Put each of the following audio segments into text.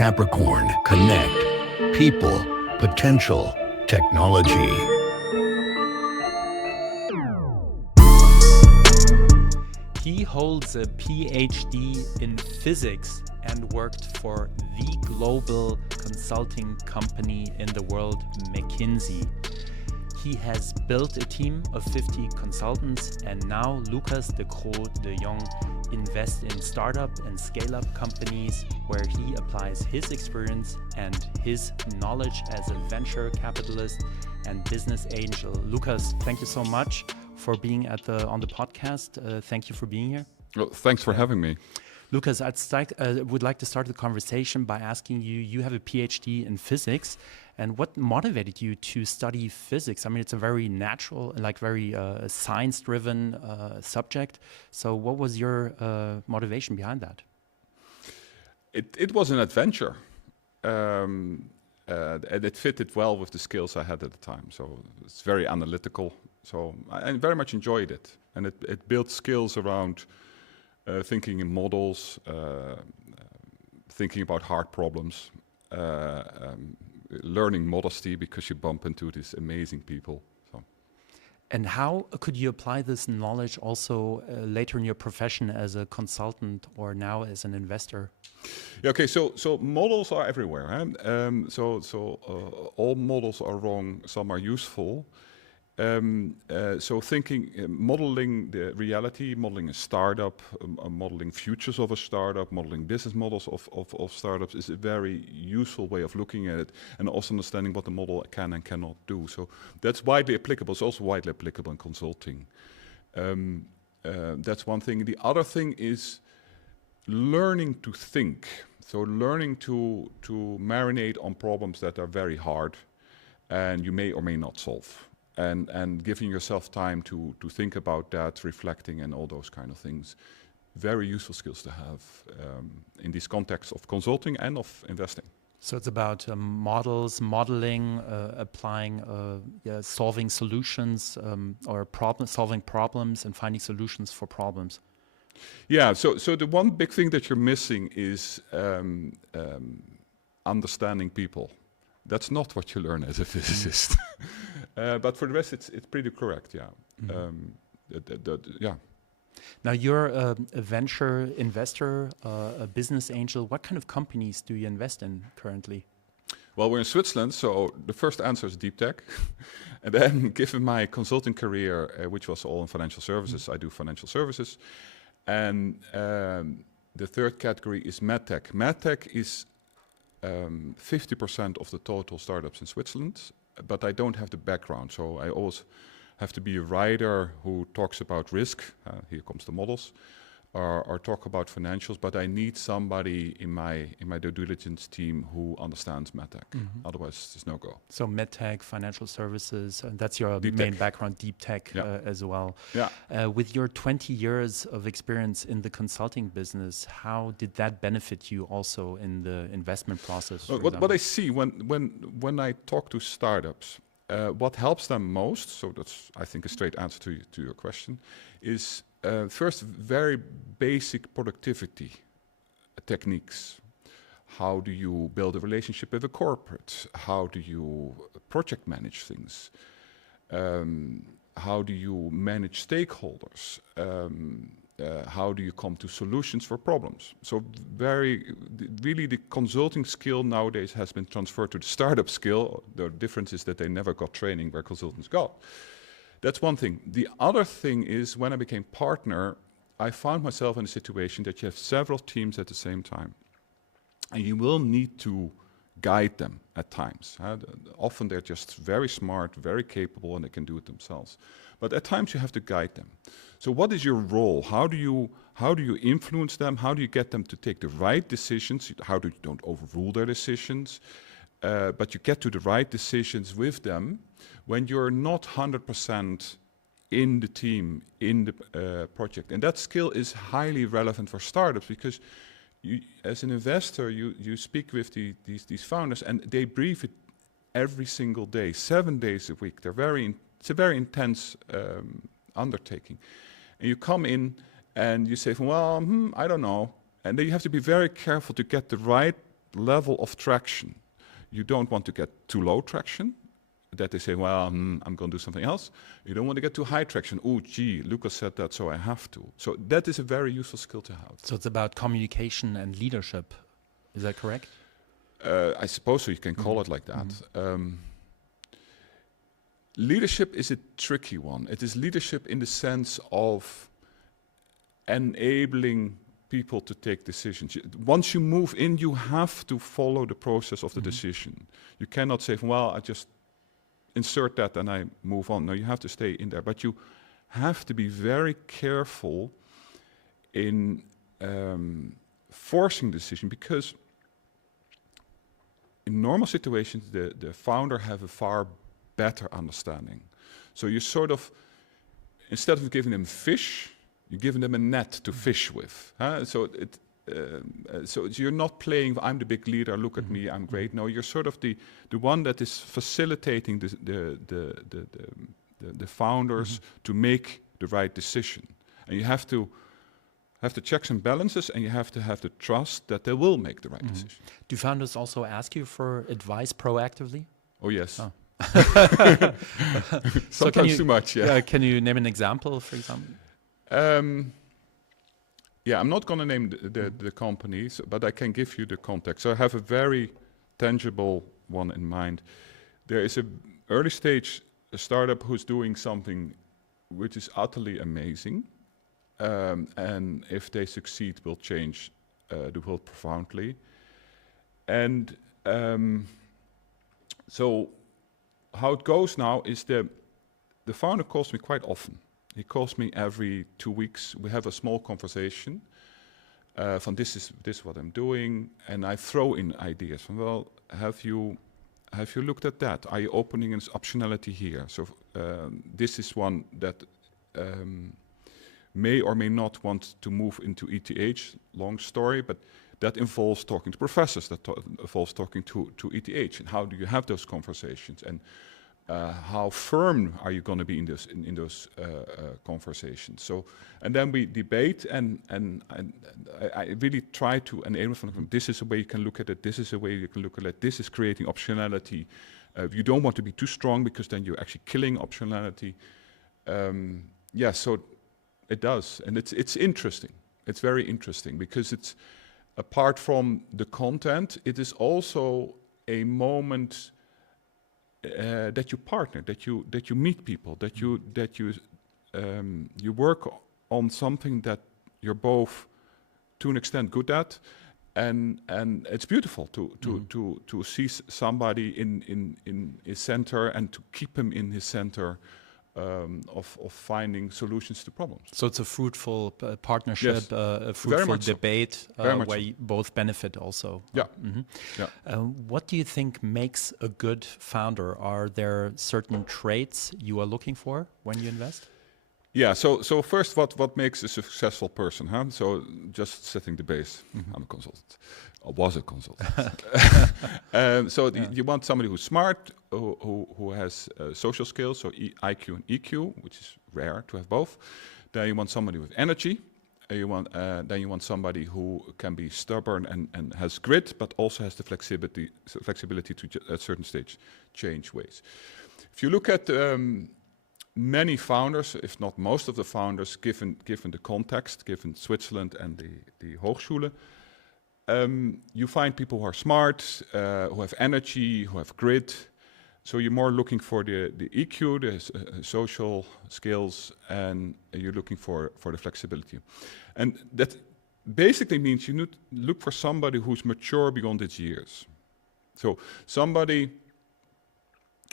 CapricornConnect. People, potential, technology. He holds a PhD in physics and worked for the global consulting company in the world, McKinsey. He has built a team of 50 consultants, and now Lucas de Croo de Jongh invests in startup and scale-up companies where he applies his experience and his knowledge as a venture capitalist and business angel. Lucas, thank you so much for being on the podcast. Thank you for being here. Well, thanks for having me. Lucas, would like to start the conversation by asking you, you have a PhD in physics, and what motivated you to study physics? I mean, it's a very natural, very science-driven subject. So what was your motivation behind that? It was an adventure. And it fitted well with the skills I had at the time. So it's very analytical. So I very much enjoyed it. And it built skills around thinking in models, thinking about hard problems, learning modesty because you bump into these amazing people. So. And how could you apply this knowledge also later in your profession as a consultant or now as an investor? Yeah, okay, so models are everywhere. All models are wrong, some are useful. So modeling the reality, modeling a startup, modeling futures of a startup, modeling business models of startups is a very useful way of looking at it, and also understanding what the model can and cannot do. So that's widely applicable. It's also widely applicable in consulting. That's one thing. The other thing is learning to think. So learning to marinate on problems that are very hard and you may or may not solve. And giving yourself time to think about that, reflecting and all those kind of things. Very useful skills to have in this context of consulting and of investing. So it's about modeling, applying, solving solutions or solving problems and finding solutions for problems. Yeah, so the one big thing that you're missing is understanding people. That's not what you learn as a physicist. But for the rest, it's pretty correct, yeah. Mm-hmm. Yeah. Now you're a venture investor, a business angel. What kind of companies do you invest in currently? Well, we're in Switzerland, so the first answer is deep tech. And then given my consulting career, which was all in financial services, I do financial services. And the third category is medtech. Medtech is 50% of the total startups in Switzerland. But I don't have the background, so I always have to be a writer who talks about risk, here comes the models, or talk about financials, but I need somebody in my due diligence team who understands medtech. Mm-hmm. Otherwise, there's no go. So medtech, financial services, that's your deep main tech. Background, deep tech as well. Yeah. With your 20 years of experience in the consulting business, how did that benefit you also in the investment process? What I see when I talk to startups, what helps them most, so that's, I think, a straight answer to your question, is first, very basic productivity techniques. How do you build a relationship with a corporate? How do you project manage things? How do you manage stakeholders? How do you come to solutions for problems? So really the consulting skill nowadays has been transferred to the startup skill. The difference is that they never got training where consultants got. That's one thing. The other thing is when I became partner, I found myself in a situation that you have several teams at the same time. And you will need to guide them at times. Often they're just very smart, very capable, and they can do it themselves. But at times you have to guide them. So what is your role? How do you influence them? How do you get them to take the right decisions? How do you don't overrule their decisions? But you get to the right decisions with them when you're not 100% in the team, in the project. And that skill is highly relevant for startups because you, as an investor, you speak with these founders and they brief it every single day, 7 days a week. It's a very intense undertaking. And you come in and you say, well, I don't know. And then you have to be very careful to get the right level of traction. You don't want to get too low traction, that they say, well, I'm going to do something else. You don't want to get too high traction. Oh, gee, Lucas said that, so I have to. So that is a very useful skill to have. So it's about communication and leadership. Is that correct? I suppose so, you can call it like that. Leadership is a tricky one. It is leadership in the sense of enabling people to take decisions. Once you move in, you have to follow the process of the decision. You cannot say, well, I just insert that and I move on. No, you have to stay in there. But you have to be very careful in forcing the decision, because in normal situations, the founder have a far better understanding. So you sort of, instead of giving them fish, you're giving them a net to fish with. So you're not playing, I'm the big leader, look at me, I'm great. No, you're sort of the one that is facilitating the founders to make the right decision. And you have to have the checks and balances, and you have to have the trust that they will make the right decision. Do founders also ask you for advice proactively? Oh, yes. Oh. Sometimes too much, yeah. Can you name an example, for example? Yeah, I'm not going to name the companies, but I can give you the context. So I have a very tangible one in mind. There is an early stage startup who's doing something which is utterly amazing. And if they succeed, will change the world profoundly. And so how it goes now is the founder calls me quite often. He calls me every 2 weeks. We have a small conversation. From this is what I'm doing, and I throw in ideas. From, well, have you looked at that? Are you opening an optionality here? So this is one that may or may not want to move into ETH. Long story, but that involves talking to professors. That involves talking to ETH. And how do you have those conversations? And how firm are you going to be in those conversations? So, and then we debate, and I really try to enable them. This is a way you can look at it. This is a way you can look at it. This is creating optionality. You don't want to be too strong, because then you're actually killing optionality. Yeah, so it does, and it's interesting. It's very interesting, because it's apart from the content, it is also a moment. That you partner, that you meet people, that you work on something that you're both, to an extent, good at, and it's beautiful to see somebody in his center and to keep him in his center of finding solutions to problems. So it's a fruitful partnership, Yes. A fruitful debate where so. you both benefit also. Yeah. Yeah. What do you think makes a good founder? Are there certain traits you are looking for when you invest? Yeah, so first, what makes a successful person, huh? So just setting the base. I'm a consultant. I was a consultant. You want somebody who's smart, who has social skills, so IQ and EQ, which is rare to have both. Then you want somebody with energy. Then you want somebody who can be stubborn and has grit, but also has the flexibility to at a certain stage change ways. If you look at many founders, if not most of the founders, given the context, given Switzerland and the Hochschule, you find people who are smart, who have energy, who have grit. So you're more looking for the EQ, the social skills, and you're looking for the flexibility. And that basically means you need to look for somebody who's mature beyond its years. So somebody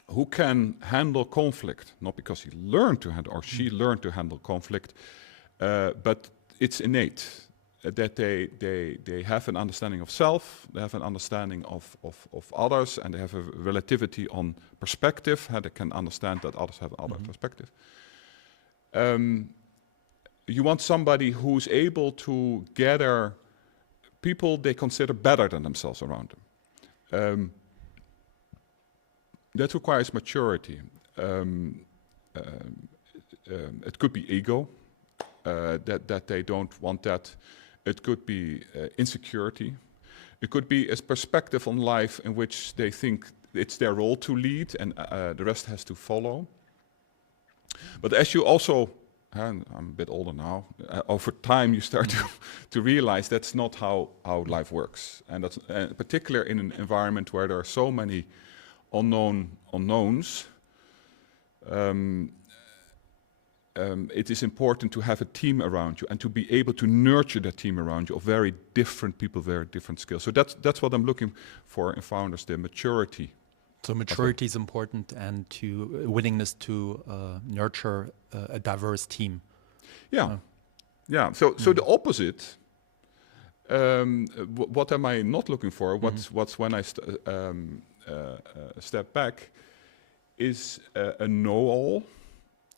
who can handle conflict, not because he learned to handle, or she learned to handle conflict, but it's innate. That they have an understanding of self, they have an understanding of others, and they have a relativity on perspective. They can understand that others have other perspective. You want somebody who's able to gather people they consider better than themselves around them. That requires maturity. It could be ego, that they don't want that. It could be insecurity. It could be a perspective on life in which they think it's their role to lead and the rest has to follow. But as you also, and I'm a bit older now, over time you start to realize that's not how life works. And that's particularly in an environment where there are so many unknowns. It is important to have a team around you and to be able to nurture that team around you of very different people, very different skills. So that's what I'm looking for in founders, the maturity. So maturity is important, and to willingness to nurture a diverse team. Yeah, yeah. So the opposite. What am I not looking for? What's when I step back is a know-all.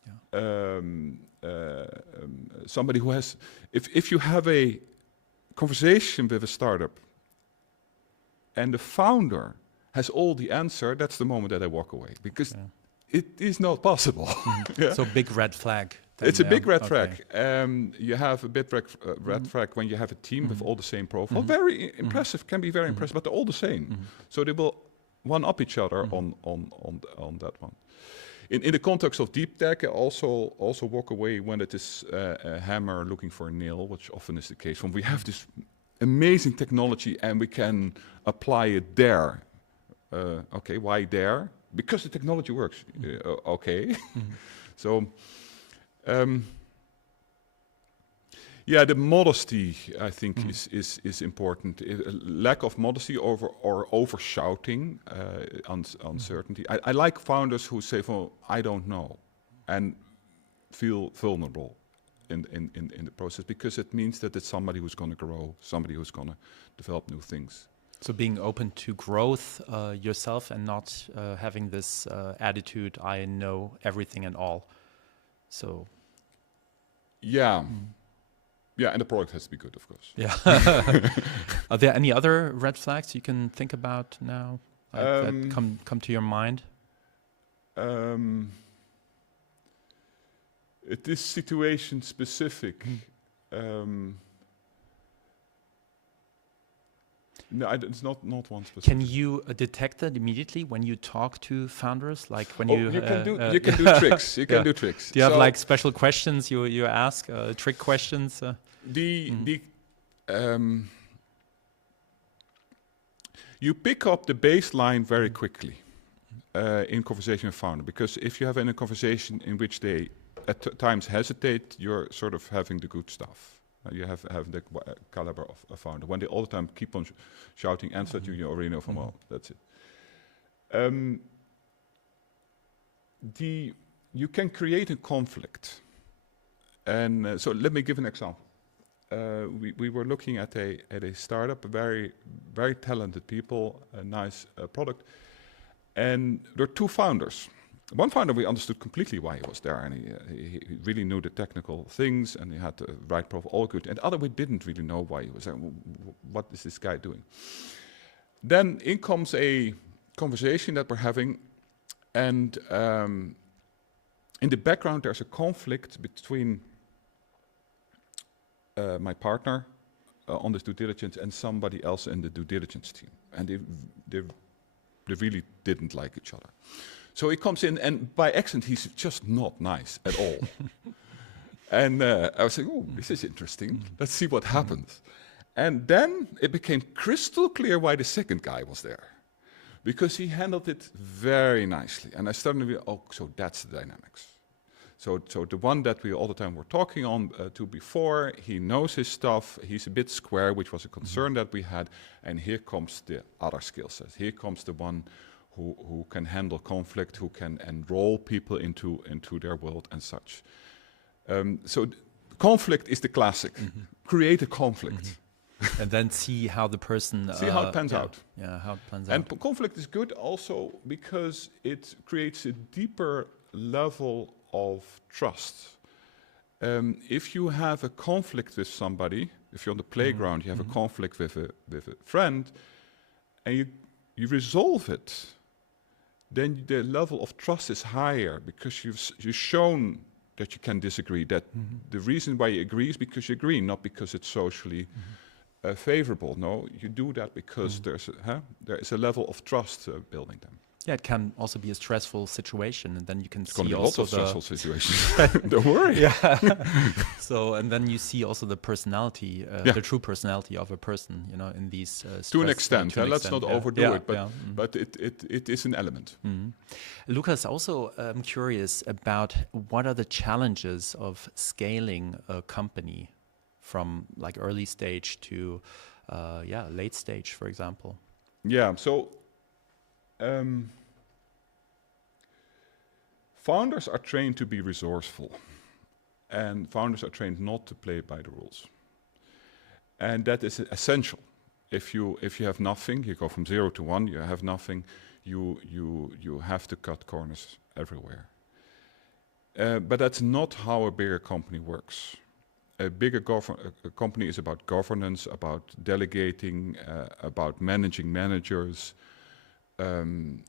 Yeah. Somebody who has. If you have a conversation with a startup, and the founder has all the answer, that's the moment that I walk away, because it is not possible. Yeah. So big red flag. Then, it's a big red flag. You have a big red flag when you have a team with all the same profile. Very impressive, can be very impressive, but they're all the same. So they will one-up each other on that one. In the context of deep tech, I also walk away when it is a hammer looking for a nail, which often is the case. When we have this amazing technology and we can apply it there. Okay, why there? Because the technology works. Okay. So, yeah, the modesty, I think, is important. Lack of modesty or over-shouting, uncertainty. I like founders who say, well, I don't know, and feel vulnerable in the process, because it means that it's somebody who's going to grow, somebody who's going to develop new things. So being open to growth yourself, and not having this attitude, I know everything and all. So, yeah. Yeah, and the product has to be good, of course. Yeah. Are there any other red flags you can think about now that come to your mind? It is situation specific. No, it's not one specific. Can you detect that immediately when you talk to founders? Like when you can do tricks. You can do tricks. Do you have like special questions you ask, trick questions? You pick up the baseline very quickly in conversation with founder, because if you have in a conversation in which they at times hesitate, you're sort of having the good stuff. You have the caliber of a founder. When they all the time keep on shouting answer to you, already know from, well, that's it. You can create a conflict. And so let me give an example. We were looking at a startup, very, very talented people, a nice product. And there are two founders. One founder, we understood completely why he was there, and he really knew the technical things, and he had the right profile, all good. And the other, we didn't really know why he was there. What is this guy doing? Then in comes a conversation that we're having, and in the background there's a conflict between my partner on this due diligence and somebody else in the due diligence team. And they really didn't like each other. So he comes in, and by accident, he's just not nice at all. And I was saying, oh, this is interesting. Let's see what happens. And then it became crystal clear why the second guy was there. Because he handled it very nicely. And I started to be, oh, so that's the dynamics. So the one that we all the time were talking on to before, he knows his stuff, he's a bit square, which was a concern that we had. And here comes the other skill set. Here comes the one who can handle conflict, who can enroll people into their world and such. So conflict is the classic. Create a conflict. And then see how the person... see how it pans out. Yeah, how it pans and out. Conflict is good also because it creates a deeper level of trust. If you have a conflict with somebody, if you're on the playground, you have a conflict with a friend, and you resolve it, then the level of trust is higher because you've shown that you can disagree, that the reason why you agree is because you agree, not because it's socially favorable. No, you do that because there is a level of trust building them. Yeah, it can also be a stressful situation, and then you can It's going see to be lots also of stressful situations. Don't worry. Yeah. So, and then you see also the personality, Yeah. the true personality of a person, you know, in these To an extent. Let's not overdo it, but it is an element. Lucas, also I'm curious about what are the challenges of scaling a company from like early stage to late stage, for example. Yeah, so founders are trained to be resourceful, and founders are trained not to play by the rules. And that is essential. If you have nothing, you go from 0 to 1, you have nothing, you have to cut corners everywhere. But that's not how a bigger company works. A bigger company is about governance, about delegating, about managing managers,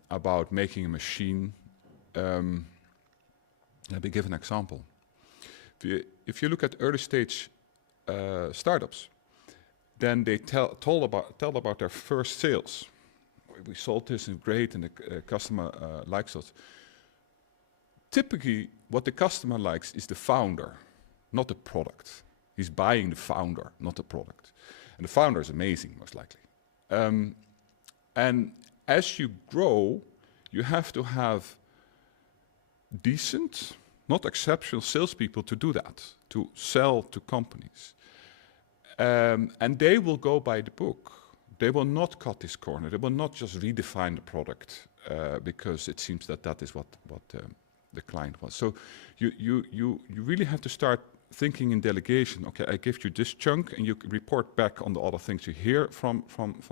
about making a machine. Let me give an example. If you look at early stage startups, then they tell about their first sales. We sold this and great, and the customer likes us. Typically, what the customer likes is the founder, not the product. He's buying the founder, not the product. And the founder is amazing, most likely. And as you grow, you have to have decent, not exceptional salespeople to do that, to sell to companies. And they will go by the book. They will not cut this corner. They will not just redefine the product because it seems that is what the client wants. So you really have to start thinking in delegation. Okay, I give you this chunk, and you report back on the other things you hear from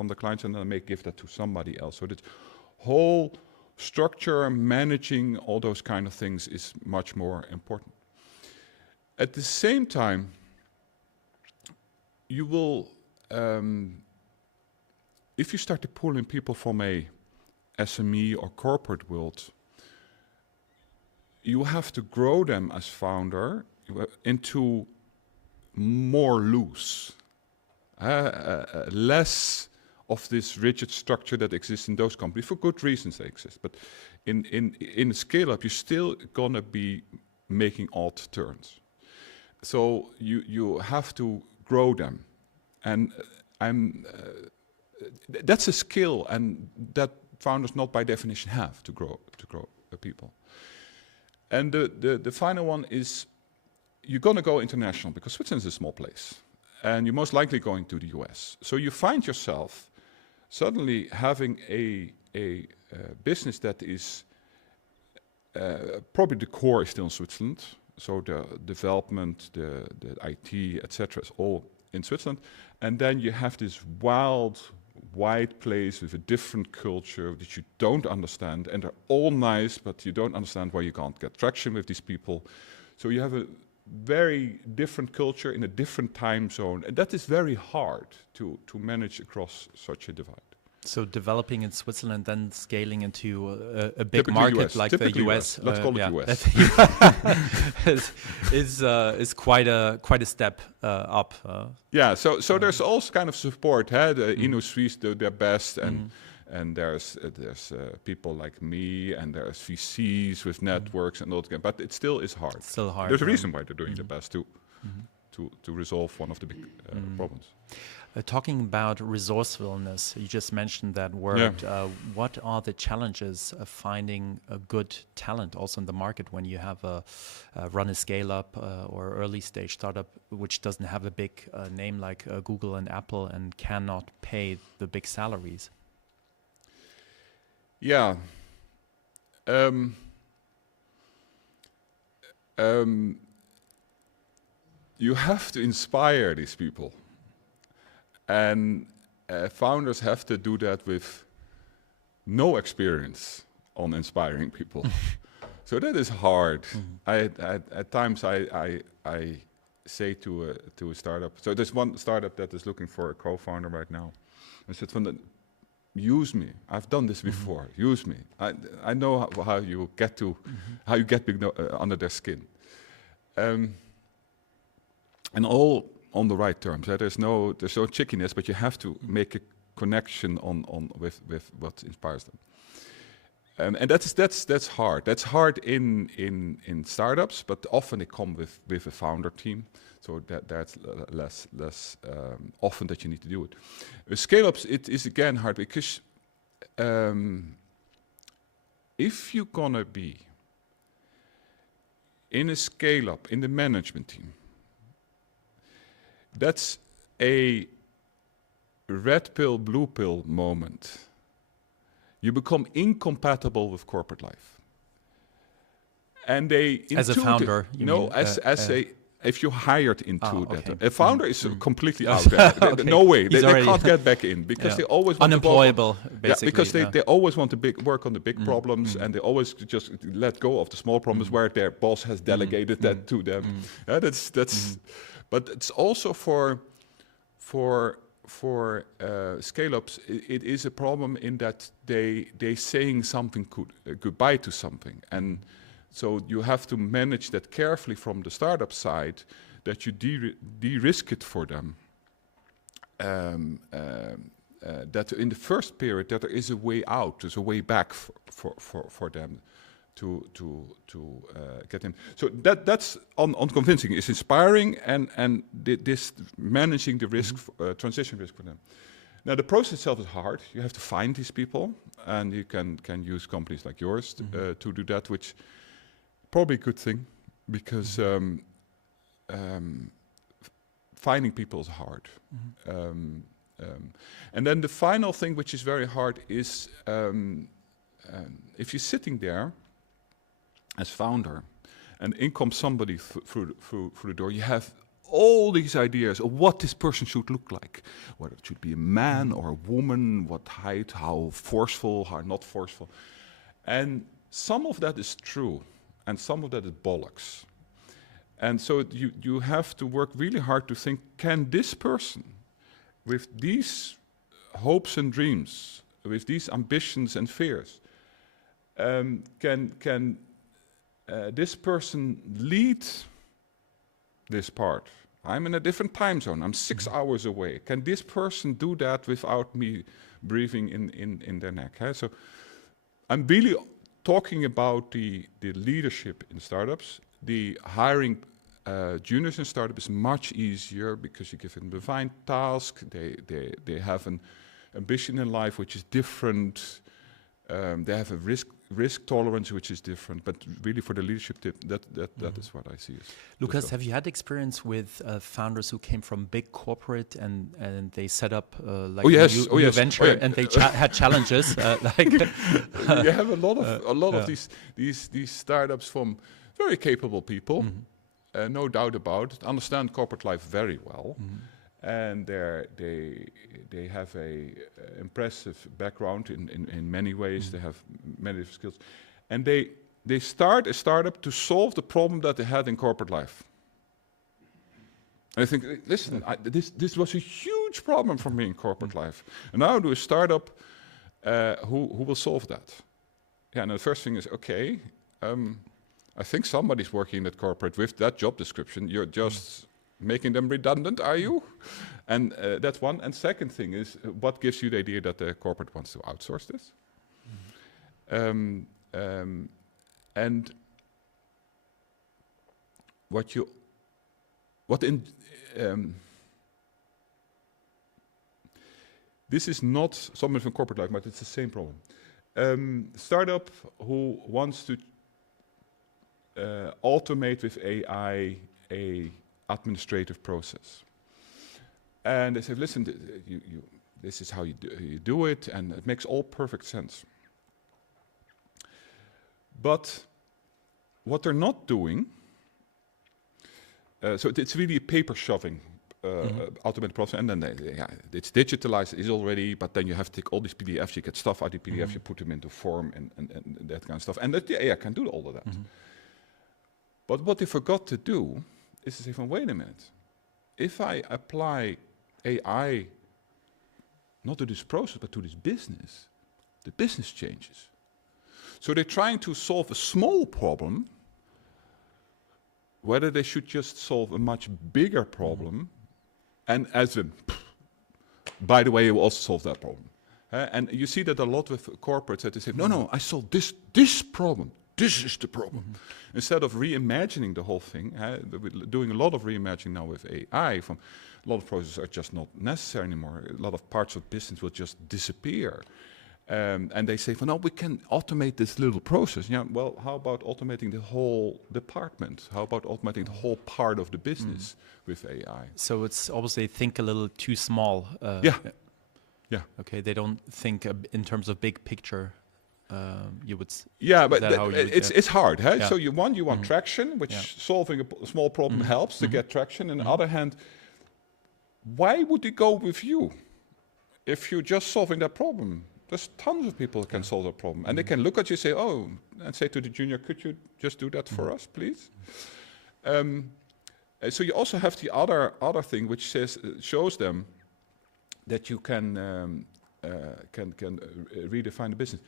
the clients, and then I may give that to somebody else. So that whole structure, managing all those kind of things is much more important. At the same time, you will, if you start to pull in people from a SME or corporate world, you have to grow them as founder into more loose, less of this rigid structure that exists in those companies. For good reasons they exist, but in a scale-up, you're still gonna be making odd turns. So you have to grow them, and that's a skill, and that founders not by definition have to grow people. And the final one is you're going to go international because Switzerland is a small place, and you're most likely going to the US. So you find yourself suddenly having a business that is probably the core is still in Switzerland. So the development, the IT, etc., is all in Switzerland, and then you have this wide place with a different culture that you don't understand, and they're all nice, but you don't understand why you can't get traction with these people. So you have a very different culture in a different time zone, and that is very hard to manage across such a divide. So developing in Switzerland, then scaling into a big Typically market US, like the US. Let's call it US. is quite a step up. Yeah, so there's also kind of support. The Inno-Swiss do their best, and there's people like me, and there's VCs with networks and all that. But it still is hard. It's still hard. There's a reason why they're doing their best to resolve one of the big problems. Talking about resourcefulness, you just mentioned that word. Yeah. What are the challenges of finding a good talent also in the market when you have run a scale-up or early stage startup which doesn't have a big name like Google and Apple and cannot pay the big salaries? Yeah. You have to inspire these people. And founders have to do that with no experience on inspiring people. So that is hard. At times I say to a startup, so there's one startup that is looking for a co-founder right now. I said, use me. I've done this before. Use me. I know how you get to, how you get under their skin. And all on the right terms. There's no chickiness, but you have to make a connection on with what inspires them. And that's hard. That's hard in startups, but often it comes with a founder team. So that's less often that you need to do it. With scale-ups, it is again hard because if you're gonna be in a scale-up in the management team, that's a red pill, blue pill moment. You become incompatible with corporate life. And they as a founder, if you're hired into that. okay. A founder is completely out there. Okay. No way. They already can't get back in because they always want unemployable, to basically. because they always want to work on the big problems, and they always just let go of the small problems where their boss has delegated that to them. That's but it's also for scale-ups, it is a problem in that they saying something goodbye to something, and so you have to manage that carefully from the startup side, that you de-risk it for them. That in the first period that there is a way out, there's a way back for them to get in. So that's unconvincing. It's inspiring and this managing the risk, transition risk for them. Now the process itself is hard. You have to find these people, and you can use companies like yours to do that, which probably a good thing, because finding people is hard. And then the final thing, which is very hard, is if you're sitting there as founder, and in comes somebody through the door, you have all these ideas of what this person should look like, whether it should be a man or a woman, what height, how forceful, how not forceful. And some of that is true, and some of that is bollocks. And so you have to work really hard to think, can this person, with these hopes and dreams, with these ambitions and fears, can this person lead this part? I'm in a different time zone. I'm 6 hours away. Can this person do that without me breathing in their neck? So I'm really talking about the leadership in startups. The hiring juniors in startups is much easier because you give them a defined task. They have an ambition in life which is different. They have a risk tolerance which is different. But really, for the leadership tip, that is what I see. Lucas, have you had experience with founders who came from big corporate and they set up like a new venture and they had challenges? You have a lot of these startups from very capable people, no doubt about it, understand corporate life very well, and they have a impressive background in many ways. They have many skills, and they start a startup to solve the problem that they had in corporate life. And I think, listen, this was a huge problem for me in corporate life, and now I do a startup who will solve that. Yeah, and the first thing is, okay, I think somebody's working at corporate with that job description. You're just making them redundant, are you? And that's one. And second thing is, what gives you the idea that the corporate wants to outsource this? And this is not someone from corporate life, but it's the same problem. Startup who wants to automate with AI a administrative process, and they say, "Listen, this is how you do it, and it makes all perfect sense." But what they're not doing, so it's really a paper shoving automated process, and then it's digitalized, is already, but then you have to take all these PDFs, you get stuff out of the PDF, you put them into form and that kind of stuff, and the AI can do all of that. But what they forgot to do is to say, wait a minute, if I apply AI not to this process but to this business, the business changes. So they're trying to solve a small problem, whether they should just solve a much bigger problem And as a, by the way, you also solve that problem. And you see that a lot with corporates that they say, no, I solved this problem. This is the problem. Instead of reimagining the whole thing, we're doing a lot of reimagining now with AI. From a lot of processes are just not necessary anymore. A lot of parts of business will just disappear. And they say, no, we can automate this little process. Yeah, well, how about automating the whole department? How about automating the whole part of the business with AI? So it's obviously think a little too small. Yeah. Okay, they don't think in terms of big picture. You would. Yeah, is but that how you would, it's hard. Huh? Yeah. So you want traction, which solving a small problem helps to get traction. On the other hand, why would they go with you if you're just solving that problem? There's tons of people who can solve that problem, and they can look at you, say, "Oh," and say to the junior, "Could you just do that for us, please?" So you also have the other thing, which shows them that you can redefine the business.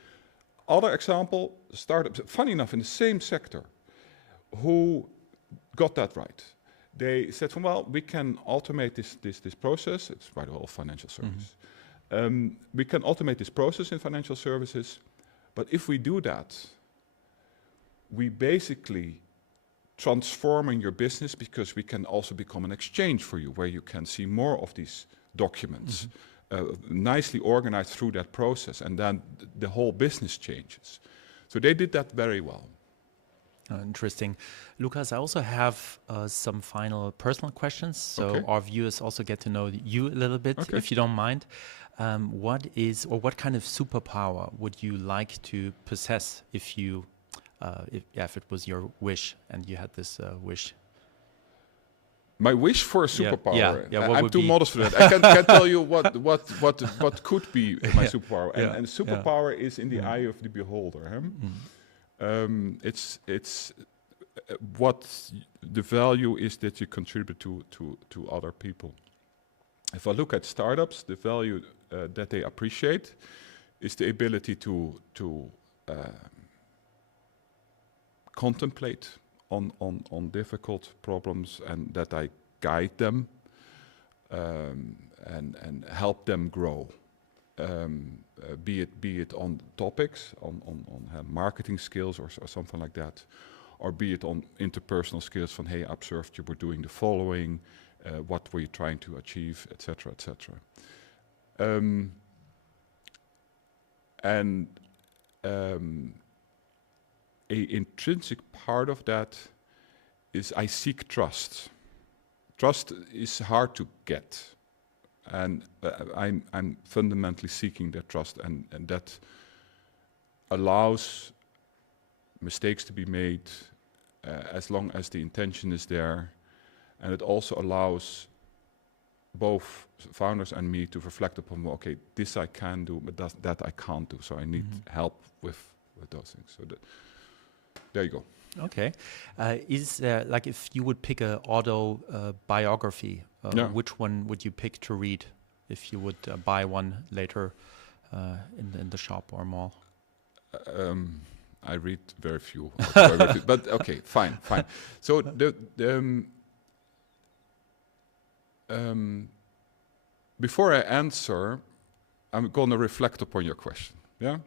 Other example, startups, funny enough, in the same sector, who got that right. They said, well, we can automate this process. It's by the way, financial service. We can automate this process in financial services, but if we do that, we basically transforming your business because we can also become an exchange for you, where you can see more of these documents. Nicely organized through that process, and then the whole business changes. So they did that very well. Interesting. Lucas, I also have some final personal questions, so Okay. our viewers also get to know you a little bit, Okay. if you don't mind. What kind of superpower would you like to possess if it was your wish and you had this wish? My wish for a superpower. Yeah, what I'm would too be- modest for that. I can't tell you what could be my superpower. Yeah, And superpower is in the eye of the beholder. Huh? It's what the value is that you contribute to other people. If I look at startups, the value that they appreciate is the ability to contemplate on difficult problems, and that I guide them and help them grow. Be it on topics, on marketing skills or something like that, or be it on interpersonal skills from, hey, I observed you were doing the following, what were you trying to achieve, etc., etc. A intrinsic part of that is I seek trust. Trust is hard to get, and I'm fundamentally seeking that trust, and that allows mistakes to be made as long as the intention is there, and it also allows both founders and me to reflect upon, well, okay, this I can do, but that I can't do, so I need help with those things. So there you go. Okay. Is like if you would pick a autobiography, which one would you pick to read if you would buy one later in the shop or mall? I read very few autobiographies, but okay, fine. So before I answer, I'm going to reflect upon your question, yeah,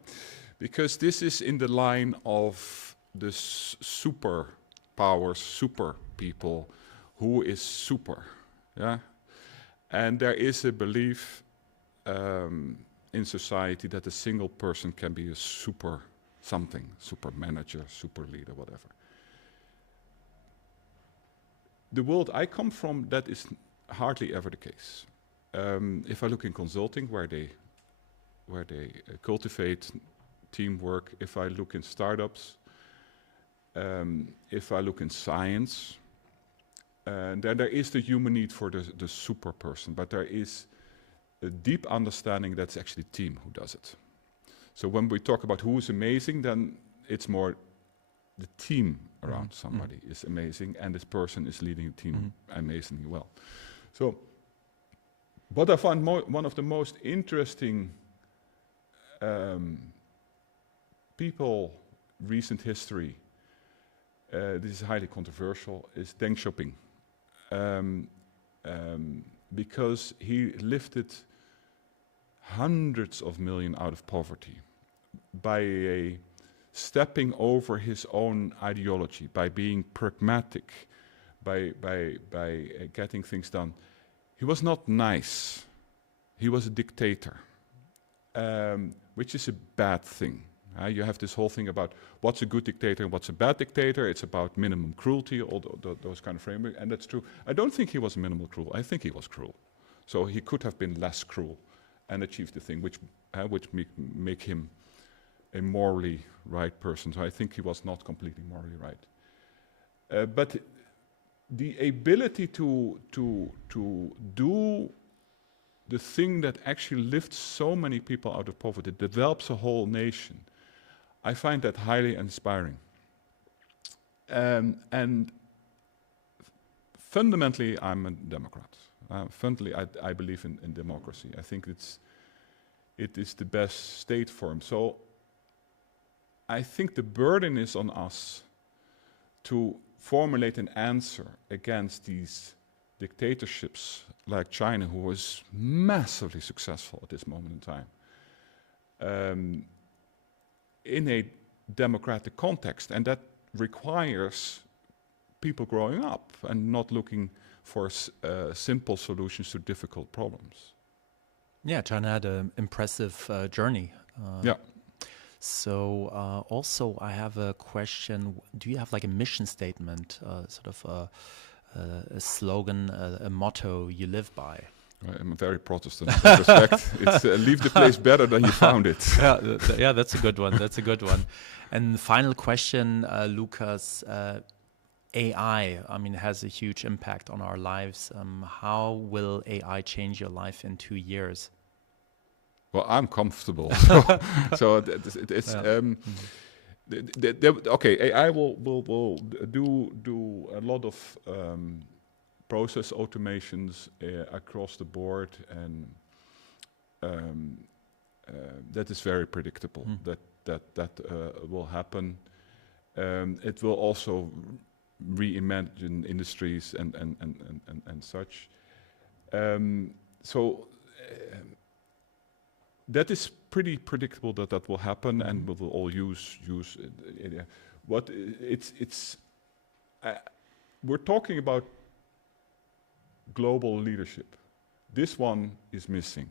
because this is in the line of the superpowers, super people, who is super, yeah, and there is a belief in society that a single person can be a super something, super manager, super leader, whatever. The world I come from, that is hardly ever the case. If I look in consulting, where they cultivate teamwork, if I look in startups, if I look in science, there is the human need for the super person, but there is a deep understanding that's actually the team who does it. So when we talk about who is amazing, then it's more the team around somebody is amazing, and this person is leading the team amazingly well. So what I find one of the most interesting people, recent history, this is highly controversial, is Deng Xiaoping. because he lifted hundreds of millions out of poverty by stepping over his own ideology, by being pragmatic, by getting things done. He was not nice. He was a dictator, which is a bad thing. You have this whole thing about what's a good dictator and what's a bad dictator. It's about minimum cruelty, all those kind of framework, and that's true. I don't think he was minimal cruel. I think he was cruel. So he could have been less cruel and achieved the thing which make him a morally right person. So I think he was not completely morally right. But the ability to do the thing that actually lifts so many people out of poverty, develops a whole nation, I find that highly inspiring. And fundamentally, I'm a Democrat. Fundamentally, I believe in democracy. I think it is the best state form. So I think the burden is on us to formulate an answer against these dictatorships like China, who was massively successful at this moment in time, in a democratic context. And that requires people growing up and not looking for simple solutions to difficult problems. Yeah, China had an impressive journey. Yeah. So also I have a question. Do you have like a mission statement, sort of a slogan, a motto you live by? I'm very Protestant in that respect. It's leave the place better than you found it. Yeah, that's a good one. That's a good one. And final question, Lucas. AI, I mean, has a huge impact on our lives. How will AI change your life in 2 years? Well, I'm comfortable. So it's okay. AI will do a lot of process automations across the board, and that is very predictable. That will happen. It will also reimagine industries and such. That is pretty predictable that will happen, and we will all use it. What it's we're talking about global leadership. This one is missing.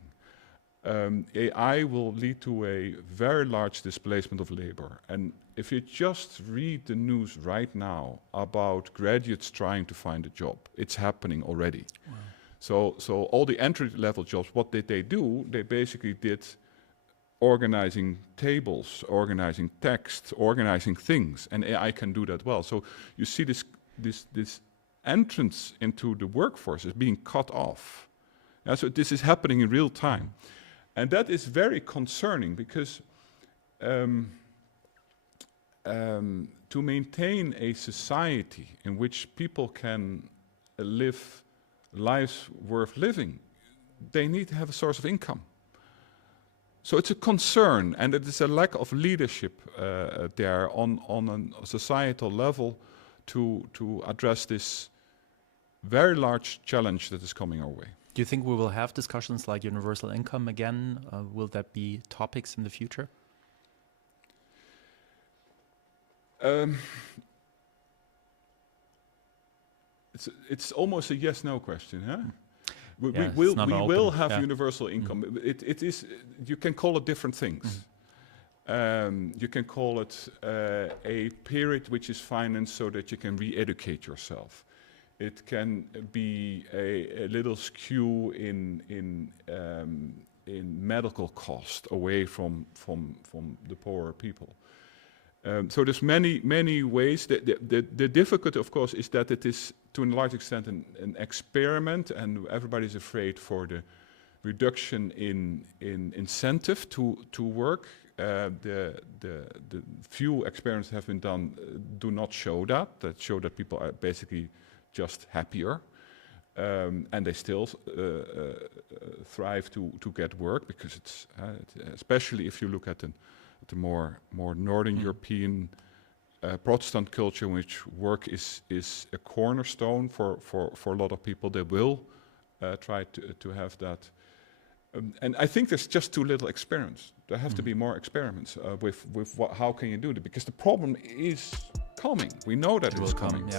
AI will lead to a very large displacement of labor, and if you just read the news right now about graduates trying to find a job, it's happening already. Wow. So all the entry-level jobs, what did they do? They basically did organizing tables, organizing text, organizing things, and AI can do that well. So you see this entrance into the workforce is being cut off. So this is happening in real time. And that is very concerning, because to maintain a society in which people can live lives worth living, they need to have a source of income. So it's a concern, and it is a lack of leadership there on a societal level to address this very large challenge that is coming our way. Do you think we will have discussions like universal income again? Will that be topics in the future? It's almost a yes/no question, huh? We Yeah, will have yeah. universal income. It is. You can call it different things. You can call it a period which is financed so that you can re-educate yourself. It can be a little skew in medical cost away from the poorer people. So there's many ways. The difficulty, of course, is that it is to a large extent an experiment, and everybody's afraid for the reduction in incentive to work. The few experiments that have been done do not show that show that people are basically just happier, and they still thrive to get work, because it's especially if you look at the more Northern European Protestant culture, in which work is a cornerstone for a lot of people. They will try to have that. And I think there's just too little experiments. There have to be more experiments with how can you do it? Because the problem is coming. We know that it's coming.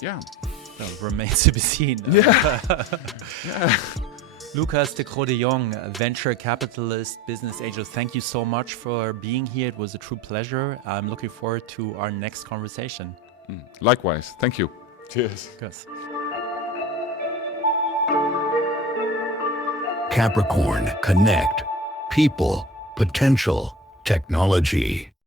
Yeah. Well, remains to be seen. Yeah. Lucas de Croo de Jongh, venture capitalist, business angel, thank you so much for being here. It was a true pleasure. I'm looking forward to our next conversation. Likewise. Thank you. Cheers. Yes. Capricorn Connect. People, potential, technology.